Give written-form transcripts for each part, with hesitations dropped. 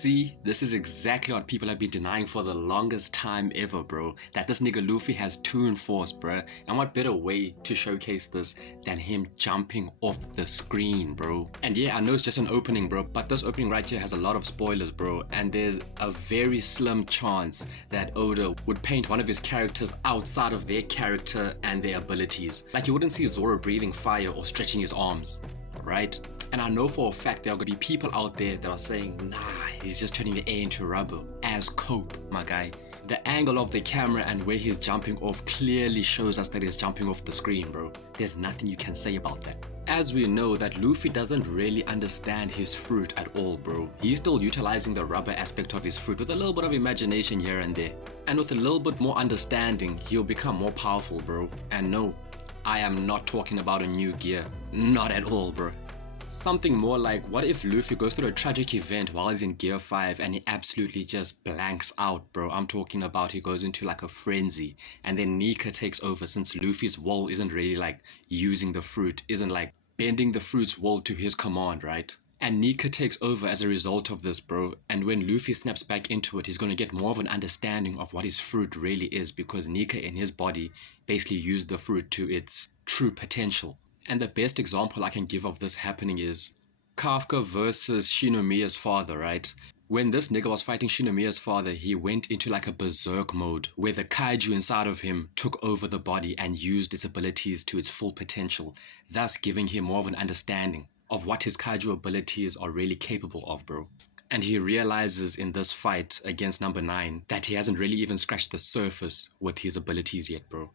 See, this is exactly what people have been denying for the longest time ever, bro. That this nigga Luffy has toonforce, bro. And what better way to showcase this than him jumping off the screen, bro. And yeah, I know it's just an opening, bro, but this opening right here has a lot of spoilers, bro. And there's a very slim chance that Oda would paint one of his characters outside of their character and their abilities. Like you wouldn't see Zoro breathing fire or stretching his arms, right? And I know for a fact there are going to be people out there that are saying, nah, he's just turning the air into rubber as cope, my guy. The angle of the camera and where he's jumping off clearly shows us that he's jumping off the screen, bro. There's nothing you can say about that. As we know that Luffy doesn't really understand his fruit at all, bro. He's still utilizing the rubber aspect of his fruit with a little bit of imagination here and there. And with a little bit more understanding, he'll become more powerful, bro. And no, I am not talking about a new gear. Not at all, bro. Something more like, what if Luffy goes through a tragic event while he's in Gear 5 and he absolutely just blanks out, bro. I'm talking about he goes into like a frenzy and then Nika takes over since Luffy's will isn't really like using the fruit, isn't like bending the fruit's will to his command, right? And Nika takes over as a result of this, bro. And when Luffy snaps back into it, he's going to get more of an understanding of what his fruit really is because Nika in his body basically used the fruit to its true potential. And the best example I can give of this happening is Kafka versus Shinomiya's father, right? When this nigga was fighting Shinomiya's father, he went into like a berserk mode where the kaiju inside of him took over the body and used its abilities to its full potential, thus giving him more of an understanding of what his kaiju abilities are really capable of, bro. And he realizes in this fight against number 9 that he hasn't really even scratched the surface with his abilities yet, bro.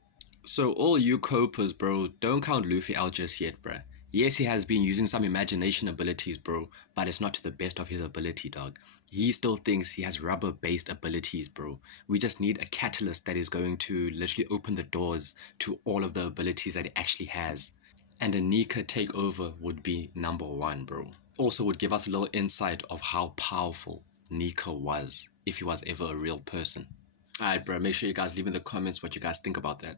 So all you copers, bro, don't count Luffy out just yet, bro. Yes, he has been using some imagination abilities, bro, but it's not to the best of his ability, dog. He still thinks he has rubber-based abilities, bro. We just need a catalyst that is going to literally open the doors to all of the abilities that he actually has. And a Nika takeover would be number 1, bro. Also would give us a little insight of how powerful Nika was, if he was ever a real person. Alright, bro, make sure you guys leave in the comments what you guys think about that.